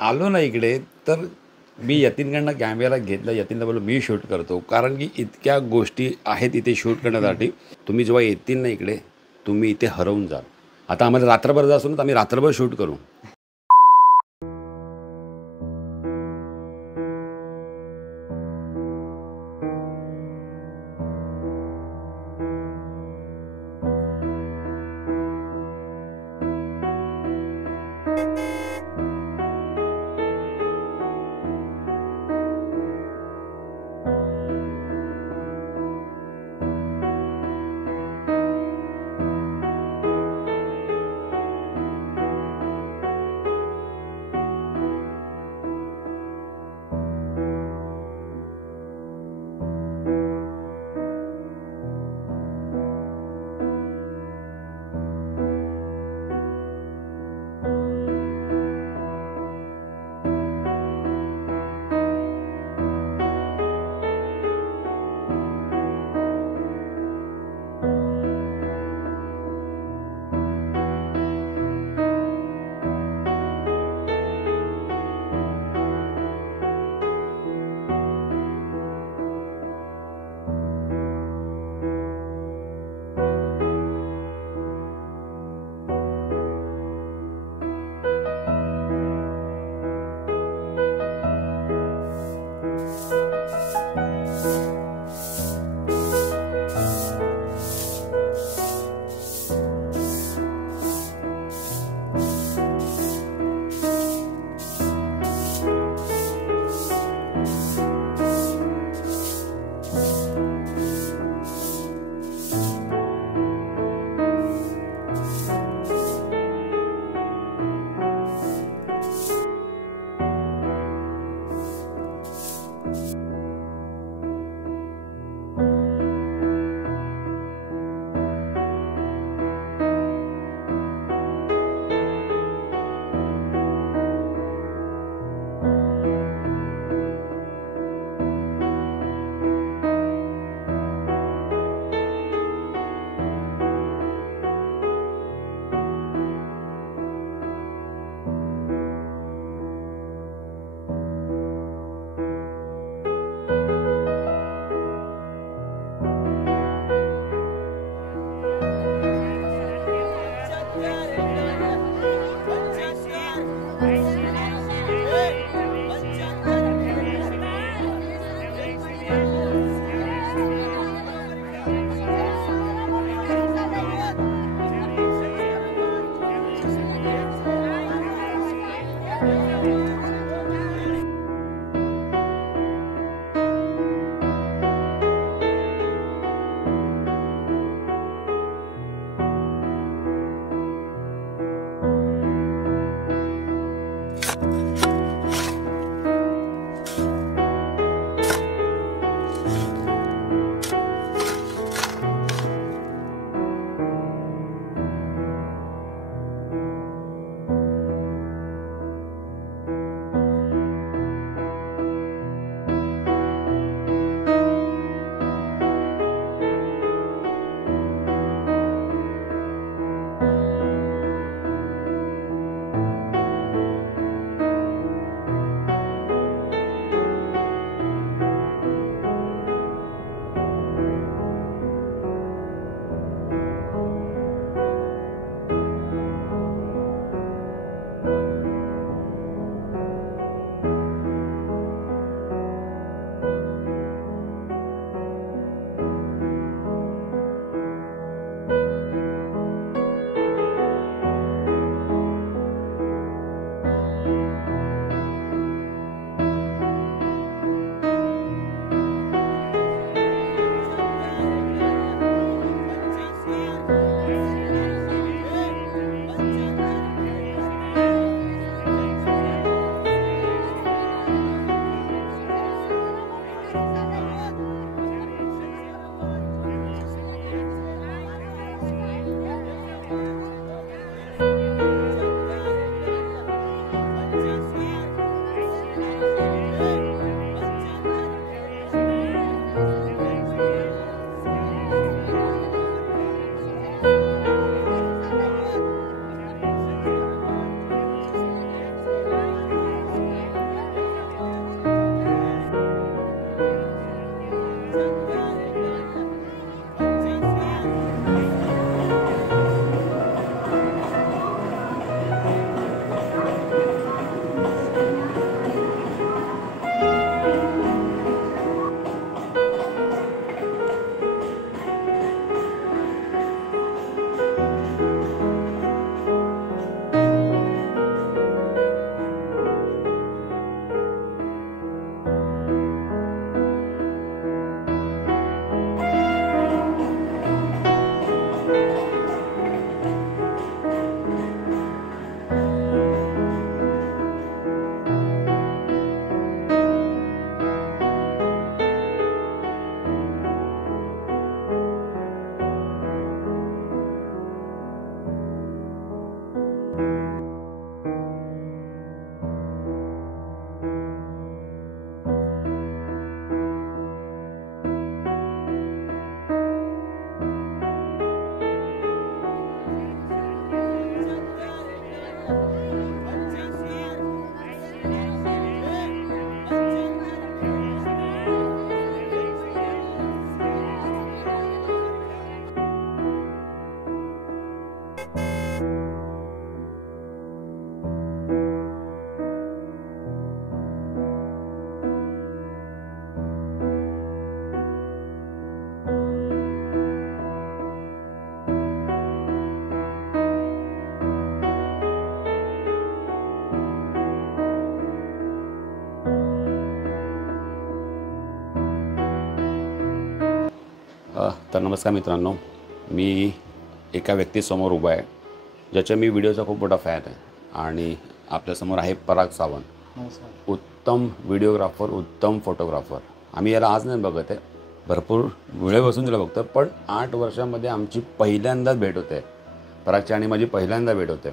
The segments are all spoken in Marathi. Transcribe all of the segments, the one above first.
आलो ना इकडे तर मी यतीनकडनं कॅमेरा घेतला. यतीनला बोललो मी शूट करतो, कारण की इतक्या गोष्टी आहेत इथे शूट करण्यासाठी. तुम्ही जेव्हा येतील ना इकडे, तुम्ही इथे हरवून जाल. आता आम्हाला रात्रभर जायचं ना, तर आम्ही रात्रभर शूट करू. तर नमस्कार मित्रांनो, मी एका व्यक्तीसमोर उभा आहे ज्याच्या मी व्हिडिओचा खूप मोठा फॅन आहे आणि आपल्यासमोर आहे पराग सावंत. उत्तम व्हिडिओग्राफर, उत्तम फोटोग्राफर. आम्ही याला आज नाही बघत आहे, भरपूर वेळेपासून तुला बघतो, पण 8 वर्षांमध्ये आमची पहिल्यांदाच भेट होते. परागची आणि माझी पहिल्यांदा भेट होते.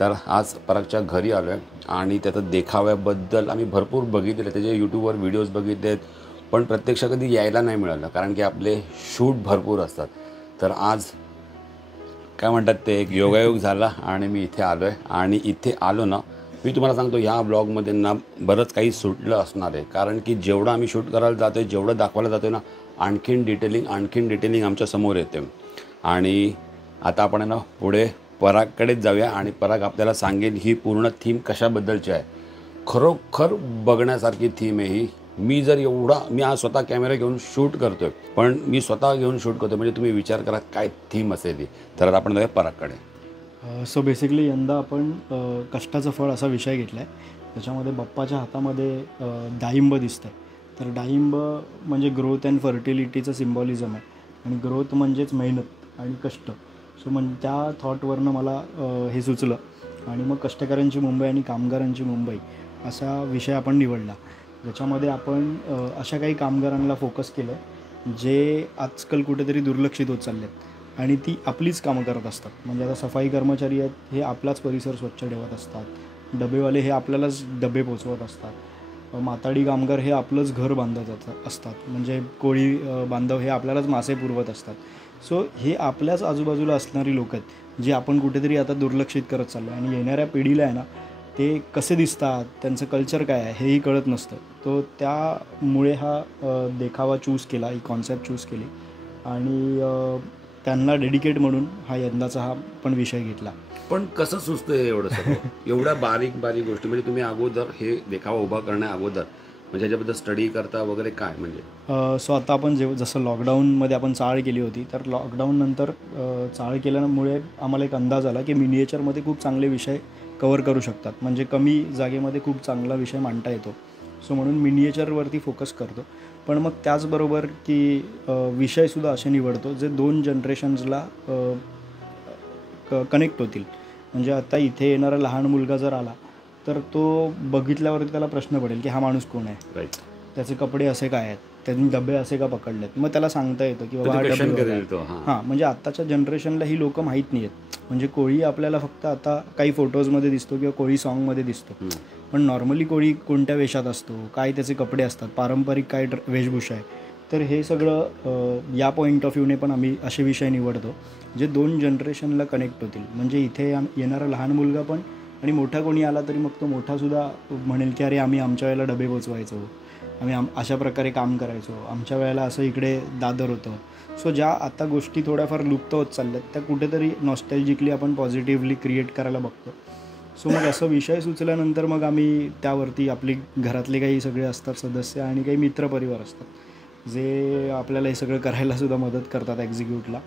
तर आज परागच्या घरी आलो आहे आणि त्याचं देखाव्याबद्दल आम्ही भरपूर बघितले, त्याचे यूट्यूबवर व्हिडिओज बघितले आहेत, पण प्रत्यक्ष कधी यायला नाही मिळालं कारण की आपले शूट भरपूर असतात. तर आज काय म्हणतात ते एक योगायोग झाला आणि मी इथे आलो आहे. आणि इथे आलो ना, मी तुम्हाला सांगतो ह्या ब्लॉगमध्ये ना बरंच काही सुटलं असणार आहे, कारण की जेवढं आम्ही शूट करायला जातो आहे, जेवढं दाखवायला जातो आहे ना, आणखीन डिटेलिंग आमच्या समोर येते. आणि आता आपण ना पुढे परागकडेच जाऊया आणि पराग आपल्याला सांगेल ही पूर्ण थीम कशाबद्दलची आहे. खरोखर बघण्यासारखी थीम आहे ही. मी आज स्वतः कॅमेरा घेऊन शूट करतो आहे, पण मी स्वतः घेऊन शूट करतो म्हणजे तुम्ही विचार करा काय थीम असेल ही. तर आपण जाऊया परागकडे. सो बेसिकली यंदा आपण कष्टाचं फळ असा विषय घेतला आहे. त्याच्यामध्ये बाप्पाच्या हातामध्ये डाळिंब दिसतं आहे. तर डाळिंब म्हणजे ग्रोथ अँड फर्टिलिटीचं सिम्बॉलिझम आहे आणि ग्रोथ म्हणजेच मेहनत आणि कष्ट. सो त्या थॉटवरनं मला हे सुचलं आणि मग कष्टकऱ्यांची मुंबई आणि कामगारांची मुंबई असा विषय आपण निवडला, ज्याच्यामध्ये आपण अशा काही कामगारांना फोकस केलं आहे जे आजकाल कुठेतरी दुर्लक्षित होत चालले आहेत आणि ती आपलीच कामं करत असतात. म्हणजे आता सफाई कर्मचारी आहेत, हे आपलाच परिसर स्वच्छ ठेवत असतात. डबेवाले हे आपल्यालाच डबे पोचवत असतात. माताडी कामगार हे आपलंच घर बांधत असतात. म्हणजे कोळी बांधव हे आपल्यालाच मासे पुरवत असतात. सो हे आपल्याच आजूबाजूला असणारी लोक आहेत जी आपण कुठेतरी आता दुर्लक्षित करत चाललो आहे आणि येणाऱ्या पिढीला आहे ना, ते कसे दिसतात, त्यांचं कल्चर काय आहे हेही कळत नसतं. तो त्यामुळे हा देखावा चूज केला, ही कॉन्सेप्ट चूज केली आणि त्यांना डेडिकेट म्हणून हा यंदाचा हा पण विषय घेतला. पण कसं सुचतं एवढं सगळं? एवढ्या बारीक गोष्टी म्हणजे तुम्ही अगोदर हे देखावा उभा करण्या अगोदर म्हणजे ह्याच्याबद्दल स्टडी करता वगैरे काय म्हणजे? सो आता आपण जसं लॉकडाऊनमध्ये आपण चाळ केली होती, तर लॉकडाऊननंतर चाळ केल्यामुळे आम्हाला एक अंदाज आला की मिनिएचरमध्ये खूप चांगले विषय कवर करू शकतात. म्हणजे कमी जागेमध्ये खूप चांगला विषय मांडता येतो. सो म्हणून मिनिएचरवरती फोकस करतो. पण मग त्याचबरोबर की विषयसुद्धा असे निवडतो जे 2 जनरेशन्सला कनेक्ट होतील. म्हणजे आता इथे येणारा लहान मुलगा जर आला तर तो बघितल्यावरती त्याला प्रश्न पडेल की हा माणूस कोण आहे, राईट, त्याचे कपडे असे काय आहेत, त्यांनी डबे असे का पकडलेत. मग त्याला सांगता येतं की बाबा हा डबे. हां, म्हणजे आत्ताच्या जनरेशनला ही लोकं माहीत नाही आहेत. म्हणजे कोळी आपल्याला फक्त आता काही फोटोजमध्ये दिसतो किंवा कोळी सॉन्गमध्ये दिसतो, पण नॉर्मली कोळी कोणत्या वेशात असतो, काय त्याचे कपडे असतात, पारंपरिक काय वेशभूषा आहे. तर हे सगळं या पॉईंट ऑफ व्ह्यूने पण आम्ही असे विषय निवडतो जे 2 जनरेशनला कनेक्ट होतील. म्हणजे इथे येणारा लहान मुलगा पण आणि मोठा कोणी आला तरी मग तो मोठासुद्धा म्हणेल की अरे आम्ही आमच्या वेळेला डबे पोचवायचो, आम्ही अशा प्रकारे काम करायचो, आमच्या वेळेला असं इकडे दादर होतं. सो ज्या आता गोष्टी थोड्याफार लुप्त होत चालल्यात त्या कुठेतरी नॉस्टॅल्जिकली आपण पॉझिटिव्हली क्रिएट करायला बघतो. सो मग असं विषय सुचल्यानंतर मग आम्ही त्यावरती आपली घरातले काही सगळे असतात सदस्य आणि काही मित्रपरिवार असतात जे आपल्याला हे सगळं करायलासुद्धा मदत करतात एक्झिक्यूटला.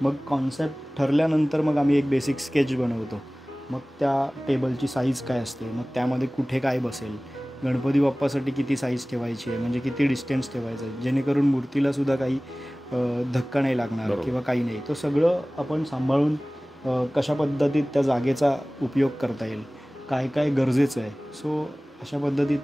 मग कॉन्सेप्ट ठरल्यानंतर मग आम्ही एक बेसिक स्केच बनवतो. मग त्या टेबलची साईज काय असते, मग त्यामध्ये कुठे काय बसेल, गणपती बाप्पासाठी किती साईज ठेवायची आहे, म्हणजे किती डिस्टन्स ठेवायचं आहे, जेणेकरून मूर्तीलासुद्धा काही धक्का नाही लागणार किंवा काही नाही. तो सगळं आपण सांभाळून कशा पद्धतीत त्या जागेचा उपयोग करता येईल, काय काय गरजेचं आहे. सो अशा पद्धतीत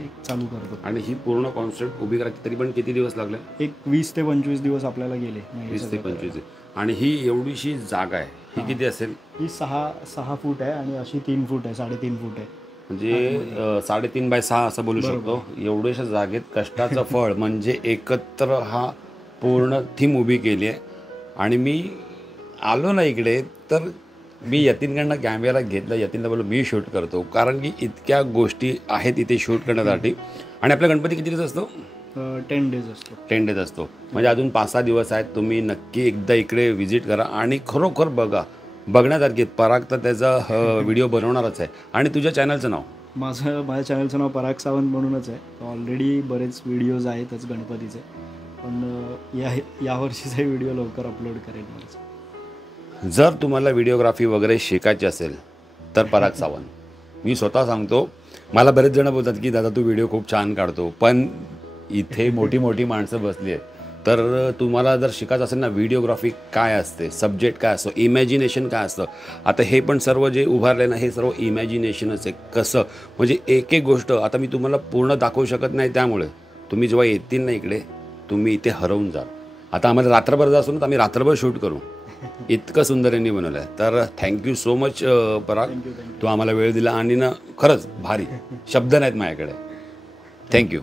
एक चालू करतो. आणि ही पूर्ण कॉन्सेप्ट उभी करायची तरी पण किती दिवस लागले? एक 20 ते 25 दिवस आपल्याला गेले. 20 ते 25. आणि ही एवढीशी जागा आहे, ही किती असेल? ही 6 फूट आहे आणि अशी 3 फूट आहे, 3.5 फूट आहे. म्हणजे 3.5 बाय 6 असं बोलू शकतो. एवढ्याशा जागेत कष्टाचं फळ म्हणजे एकत्र हा पूर्ण थीम उभी केली आहे. आणि मी आलो ना इकडे तर मी यतीनकडनं कॅमेरा घेतला, यतीनला बोललो मी शूट करतो, कारण की इतक्या गोष्टी आहेत इथे शूट करण्यासाठी. आणि आपला गणपती किती दिवस असतो? 10 डेज असतो. 10 डेज असतो, म्हणजे अजून 5-6 दिवस आहेत. तुम्ही नक्की एकदा इकडे व्हिजिट करा आणि खरोखर बघण्यासारखी. पराग तर त्याचा व्हिडिओ बनवणारच आहे. आणि तुझ्या चॅनलचं नाव? माझ्या चॅनलचं नाव पराग सावंत म्हणूनच आहे. ऑलरेडी बरेच व्हिडिओज आहेतच गणपतीचे, पण यावर्षीचा व्हिडिओ लवकर अपलोड करेन. जर तुम्हाला व्हिडिओग्राफी वगैरे शिकायची असेल तर पराग सावंत. मी स्वतः सांगतो, मला बरेच जण बोलतात की दादा तू व्हिडिओ खूप छान काढतो, पण इथे मोठी मोठी माणसं बसली आहेत, तर तुम्हाला जर शिकायचं असेल ना व्हिडिओग्राफी काय असते, सब्जेक्ट काय असतो, इमॅजिनेशन काय असतं, आता हे पण सर्व जे उभारले ना हे सर्व इमॅजिनेशनच आहे. कसं म्हणजे एक एक गोष्ट आता मी तुम्हाला पूर्ण दाखवू शकत नाही, त्यामुळे तुम्ही जेव्हा येतील ना इकडे तुम्ही इथे हरवून जाल. आता आम्हाला रात्रभर जर असो ना तर आम्ही रात्रभर शूट करू, इतकं सुंदर यांनी बनवलं आहे. तर थँक्यू सो मच पराग, तू आम्हाला वेळ दिला आणि ना खरंच भारी शब्द नाहीत माझ्याकडे. थँक्यू.